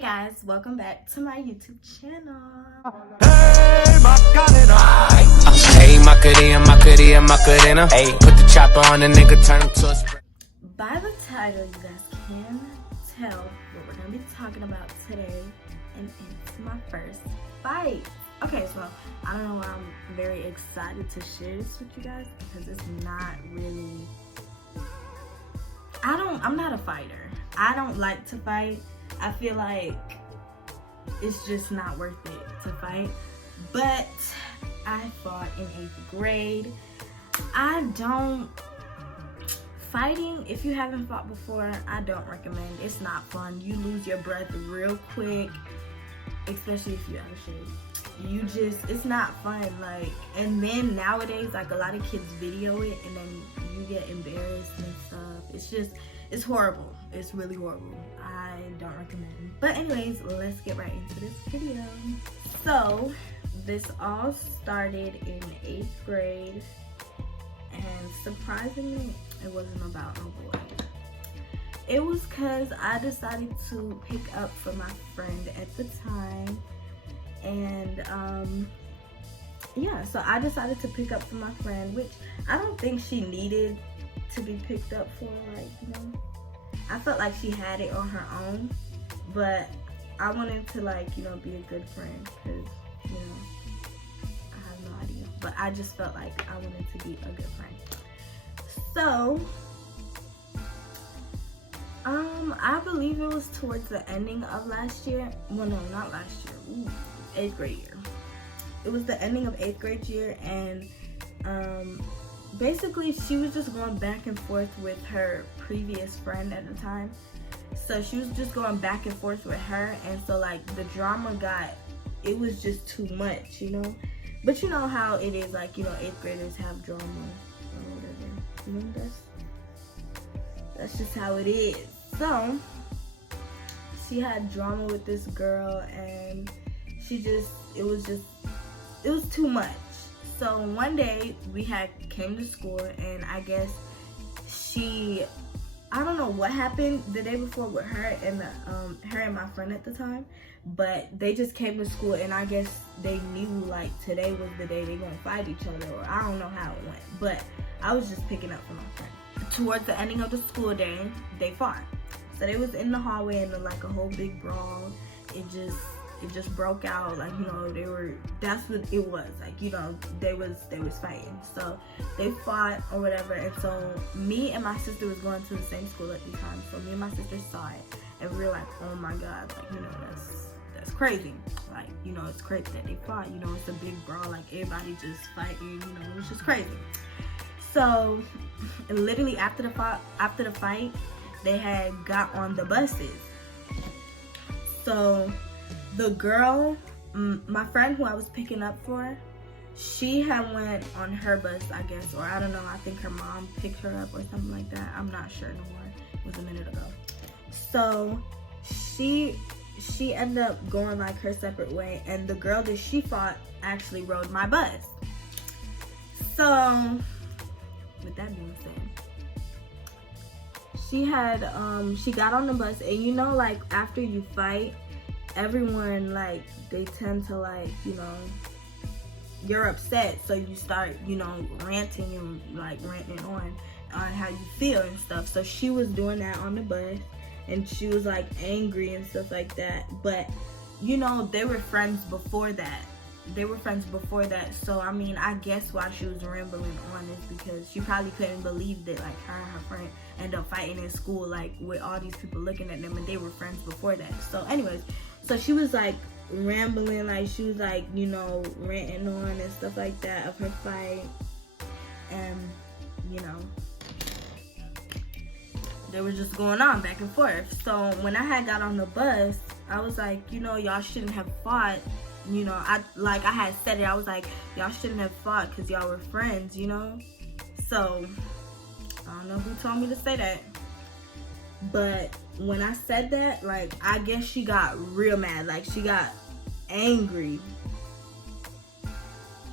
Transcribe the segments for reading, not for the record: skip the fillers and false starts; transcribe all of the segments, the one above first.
Hey guys, welcome back to my YouTube channel. Hey Macarena. Hey, put the chopper on the nigga, turn him to a spray. By the title, you guys can tell what we're gonna be talking about today, and it's my first fight. Okay, so I don't know why I'm very excited to share this with you guys because it's not really. I'm not a fighter. I don't like to fight. I feel like it's just not worth it to fight. But I fought in 8th grade. Fighting, if you haven't fought before, I don't recommend. It's not fun. You lose your breath real quick, especially if you're out of shape. It's not fun. Like, and then nowadays, like, a lot of kids video it and then you get embarrassed and stuff. It's horrible. It's really horrible. I don't recommend. But anyways, let's get right into this video. So this all started in 8th grade, and surprisingly, it wasn't about no boy. It was because I decided to pick up for my friend at the time, and yeah, so I decided to pick up for my friend, which I don't think she needed to be picked up for, like, you know. I felt like she had it on her own, but I wanted to, like, you know, be a good friend because, you know, I have no idea, but I just felt like I wanted to be a good friend. So I believe it was towards the ending of last year. Well, no, not last year. Ooh, 8th grade year. It was the ending of 8th grade year, and basically she was just going back and forth with her previous friend at the time. So she was just going back and forth with her, and so, like, the drama it was just too much, you know. But you know how it is, like, you know, 8th graders have drama or whatever. You know, that's just how it is. So she had drama with this girl, and it was too much. So one day we came to school, and I guess I don't know what happened the day before with her and my friend at the time, but they just came to school, and I guess they knew, like, today was the day they gonna fight each other, or I don't know how it went, but I was just picking up for my friend. Towards the ending of the school day, they fought. So they was in the hallway, and like a whole big brawl. It just broke out, like, you know, that's what it was, like, you know, they was fighting. So they fought or whatever, and so me and my sister was going to the same school at the time, so me and my sister saw it, and we were like, oh my god, like, you know, that's crazy. Like, you know, it's crazy that they fought, you know, it's a big brawl, like, everybody just fighting, you know, it's just crazy. So literally after the fight, they had got on the buses. So the girl, my friend who I was picking up for, she had went on her bus, I guess, or I don't know, I think her mom picked her up or something like that. I'm not sure no more. It was a minute ago. So she ended up going, like, her separate way, and the girl that she fought actually rode my bus. So with that being said, she got on the bus, and you know, like, after you fight, everyone, like, they tend to, like, you know, you're upset, so you start, you know, ranting and, like, ranting on how you feel and stuff. So she was doing that on the bus, and she was, like, angry and stuff like that. But, you know, they were friends before that. So I mean, I guess why she was rambling on is because she probably couldn't believe that, like, her and her friend end up fighting in school, like, with all these people looking at them, and they were friends before that. So anyways, so she was, like, rambling, like, she was, like, you know, ranting on and stuff like that of her fight, and, you know, they were just going on back and forth. So when I had got on the bus, I was like, you know, y'all shouldn't have fought. You know, I had said it, I was like, y'all shouldn't have fought because y'all were friends, you know. So I don't know who told me to say that, but when I said that, like, I guess she got real mad. Like, she got angry.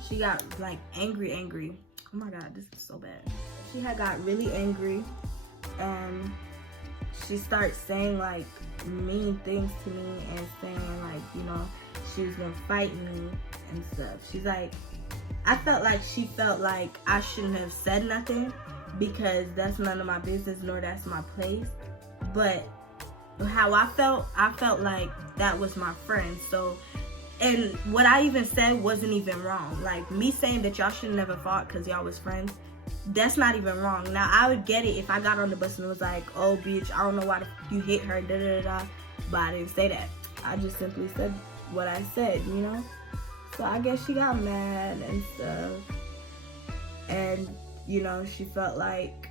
She got, like, angry. Oh my god, this is so bad. She had got really angry. she starts saying like mean things to me and saying like, you know, she was gonna fight me and stuff. She's like, I felt like she felt like I shouldn't have said nothing because that's none of my business, nor that's my place. But how I felt like that was my friend. So, and what I even said wasn't even wrong. Like, me saying that y'all should never fought because y'all was friends, that's not even wrong. Now, I would get it if I got on the bus and was like, oh, bitch, I don't know why you hit her, da-da-da-da. But I didn't say that. I just simply said what I said, you know? So I guess she got mad and stuff. And, you know, she felt like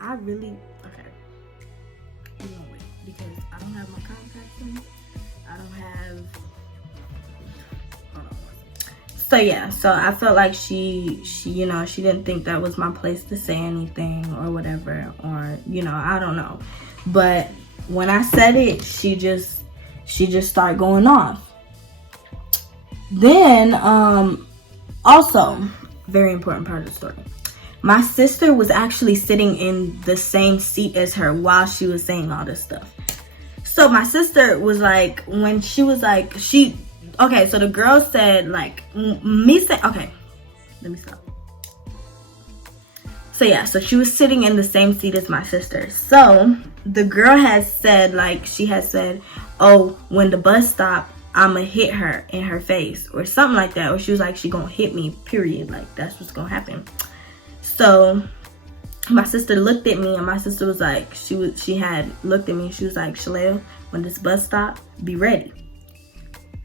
I really, okay. You know, wait, because I don't have my contacts in. I don't have, hold on. So yeah, so I felt like she, you know, she didn't think that was my place to say anything or whatever, or, you know, I don't know. But when I said it, she just started going off. Then, also, very important part of the story. My sister was actually sitting in the same seat as her while she was saying all this stuff. So my sister was like, when she was like, okay, so the girl said like, okay, let me stop. So yeah, so she was sitting in the same seat as my sister. So the girl has said, like, she has said, oh, when the bus stopped, I'ma hit her in her face or something like that. Or she was like, she gonna hit me, period. Like, that's what's gonna happen. So my sister looked at me and my sister was like, she had looked at me and she was like, Shalaya, when this bus stop, be ready.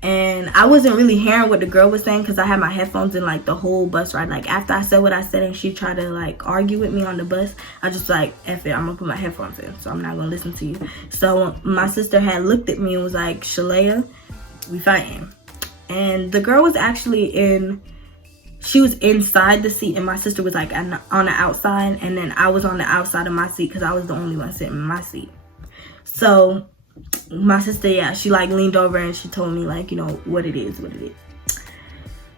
And I wasn't really hearing what the girl was saying because I had my headphones in like the whole bus ride. Like, after I said what I said and she tried to like argue with me on the bus, I just like, F it, I'm gonna put my headphones in, so I'm not gonna listen to you. So my sister had looked at me and was like, Shalaya, we fighting. And the girl was actually she was inside the seat and my sister was like on the outside, and then I was on the outside of my seat because I was the only one sitting in my seat. So my sister, yeah, she like leaned over and she told me like, you know, what it is.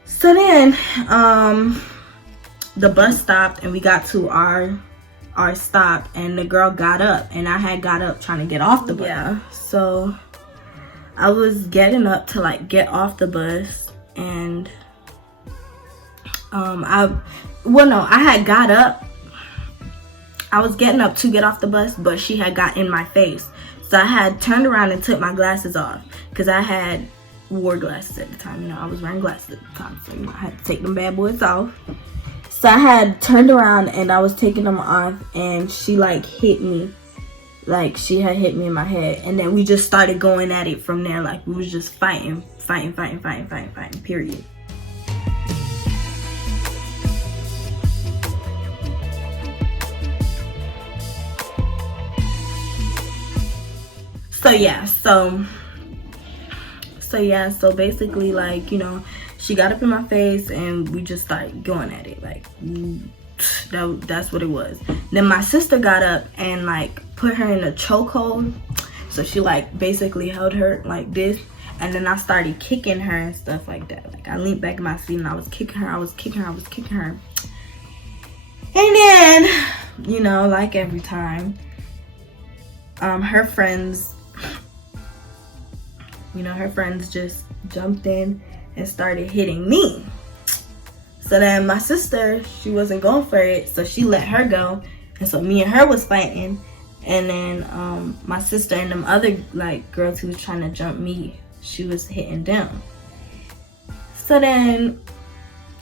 So then the bus stopped and we got to our stop, and the girl got up and I had got up trying to get off the bus. Yeah, so I was getting up to like get off the bus, and I had got up. I was getting up to get off the bus, but she had got in my face. So I had turned around and took my glasses off because I had wore glasses at the time. You know, I was wearing glasses at the time, so, you know, I had to take them bad boys off. So I had turned around and I was taking them off, and she like hit me. Like, she had hit me in my head, and then we just started going at it from there. Like, we was just fighting, period. So basically, like, you know, she got up in my face and we just started going at it. Like, that's what it was. Then my sister got up and like put her in a chokehold. So she like basically held her like this, and then I started kicking her and stuff like that. Like, I leaned back in my seat and I was kicking her. And then, you know, like every time, her friends just jumped in and started hitting me. So then my sister, she wasn't going for it, so she let her go. And so me and her was fighting. And then my sister and them other like girls who was trying to jump me, she was hitting them. So then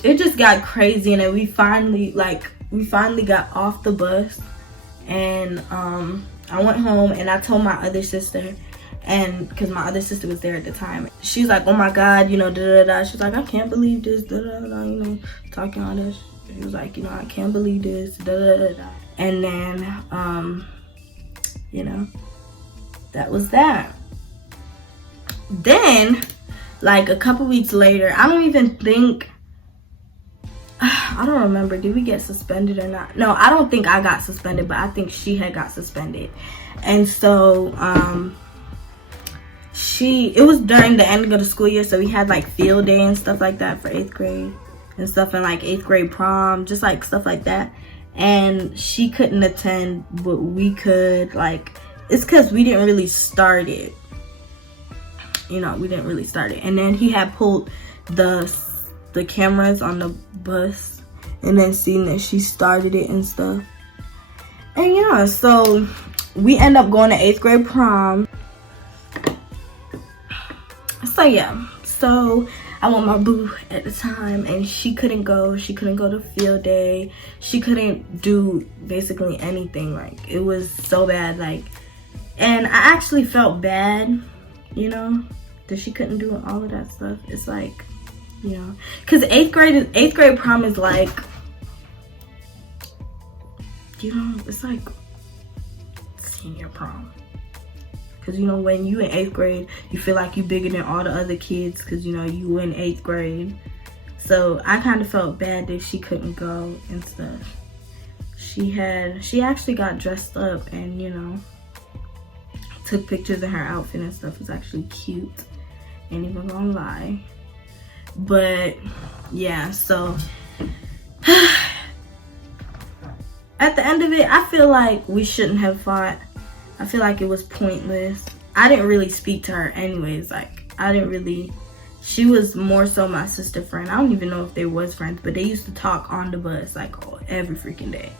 it just got crazy, and then we finally got off the bus, and I went home and I told my other sister, and because my other sister was there at the time, she's like, oh my god, you know, she's like, I can't believe this, you know, talking all this. She was like, you know, I can't believe this, and then you know, that was that. Then like a couple weeks later, I don't remember, did we get suspended or not? No, I don't think I got suspended, but I think she had got suspended. And so it was during the ending of the school year, so we had like field day and stuff like that for 8th grade and stuff, and like 8th grade prom, just like stuff like that. And she couldn't attend, but we could. Like, it's because we didn't really start it. You know, we didn't really start it. And then he had pulled the cameras on the bus and then seen that she started it and stuff. And yeah, so we end up going to 8th grade prom. So yeah, so I want my boo at the time, and she couldn't go. She couldn't go to field day. She couldn't do basically anything. Like, it was so bad. Like, and I actually felt bad, you know, that she couldn't do all of that stuff. It's like, you know, because 8th grade prom is like, you know, it's like senior prom. Because, you know, when you in 8th grade, you feel like you bigger than all the other kids because, you know, you in 8th grade. So I kind of felt bad that she couldn't go and stuff. She actually got dressed up and, you know, took pictures of her outfit and stuff. It was actually cute. Ain't even gonna lie. But, yeah, so at the end of it, I feel like we shouldn't have fought. I feel like it was pointless. I didn't really speak to her anyways. Like, she was more so my sister friend. I don't even know if they was friends, but they used to talk on the bus like every freaking day.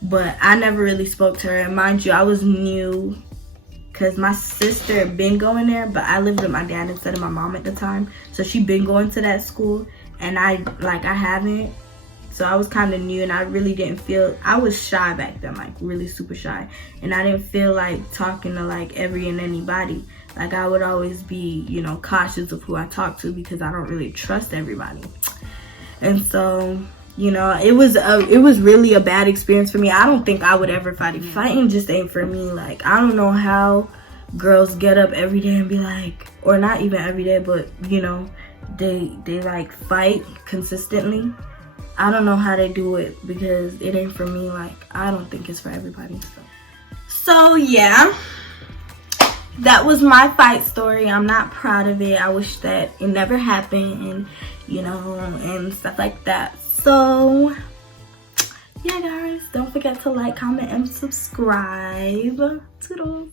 But I never really spoke to her. And mind you, I was new because my sister had been going there, but I lived with my dad instead of my mom at the time. So she been going to that school and I haven't. So I was kind of new and I really didn't feel, I was shy back then, like really super shy. And I didn't feel like talking to like every and anybody. Like, I would always be, you know, cautious of who I talk to because I don't really trust everybody. And so, you know, it was really a bad experience for me. I don't think I would ever fight. Fighting just ain't for me. Like, I don't know how girls get up every day and be like, or not even every day, but, you know, they like fight consistently. I don't know how they do it because it ain't for me. Like, I don't think it's for everybody. So yeah, that was my fight story. I'm not proud of it. I wish that it never happened, and, you know, and stuff like that. So yeah, guys, don't forget to like, comment, and subscribe. Toodles.